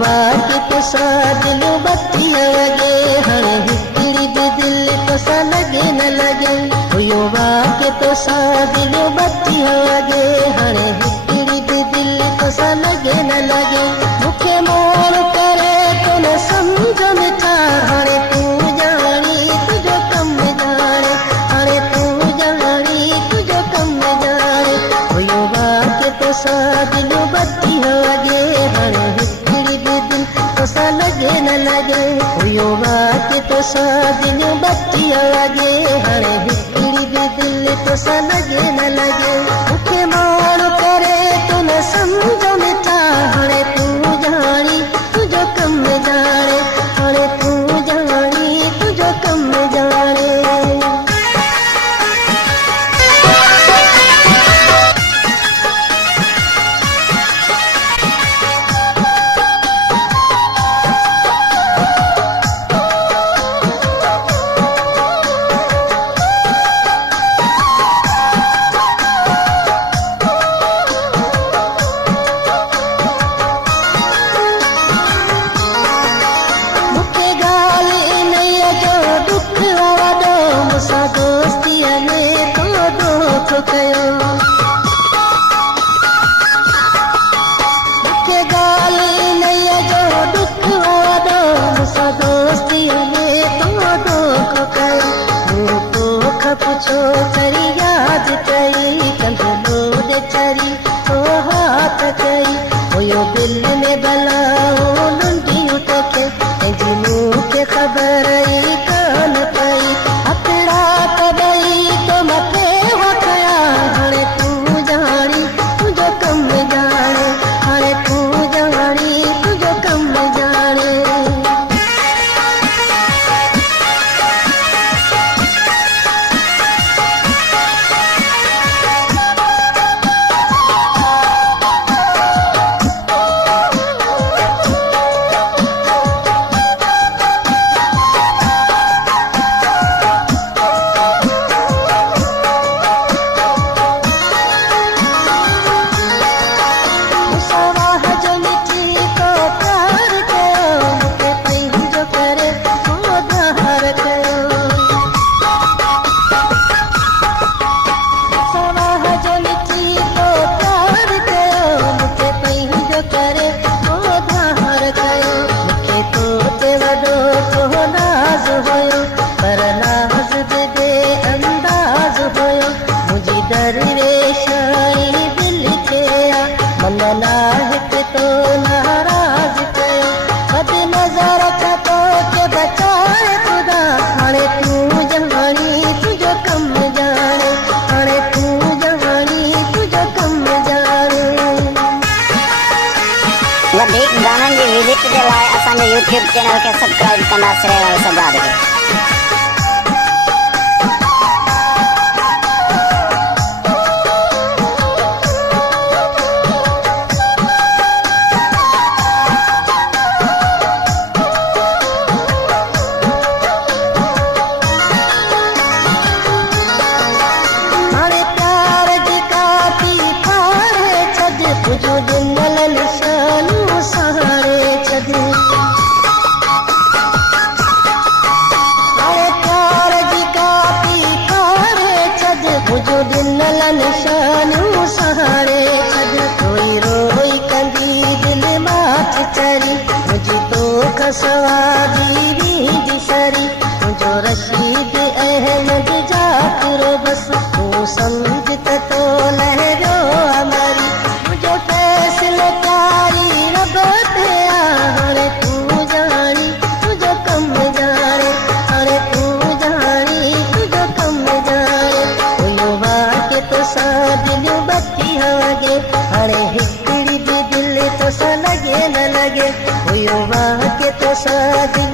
बाकी तो सा दिल बत्ती लगे हरे हिकड़ी भी दिल तो सा लगे न लगे हुयो बाकी तो सा दिल बत्ती लगे हरे हिकड़ी भी दिल तो सा लगे न लगे मुखे मोर करे तो न समझो मिठा हरे तू जानी तुझो कम जाने हरे तू जानी तुझो कम जाने हुयो बाकी तो सा दिल बत्ती लगे हरे हिकड़ी भी दिल तो सा लगे न लगे हुयो बाकी तो सा दिल बत्ती लगे हरे हिकड़ी भी दिल तो सा लगे न लगे मुखे मोर करे तो न समझो मिठा हरे तू जानी तुझो कम जाने हरे तू जानी तुझो कम जाने पूछो करी याद कई कंध लोड चरी तो हाथ कई हुयो दिल में बलाओ लुंडी उठके जिनू के खबर आई कान पई अपड़ा कबई तो मथे हो गया हरे तू जानी तुझो कम जाने हरे तू जानी तुझो कम जाने गानन जी विजिट के लाए असांजो यूट्यूब चैनल के सब्सक्राइब कंदा श्रेय सजा दे। सवादी भी सरी मुझो रशीद अहमद जाकरो बस तू समझ तो लहरो हमारी मुझो फैसले कारी रब तेरा हरे तू जानी तुझो कम जाने हरे तू जानी तुझो कम जाने हुयो बाकी तो सा दिल बत्ती लगे हरे हिकड़ी भी दिल तो सा लगे न लगे हुयो बाकी तो सा दिल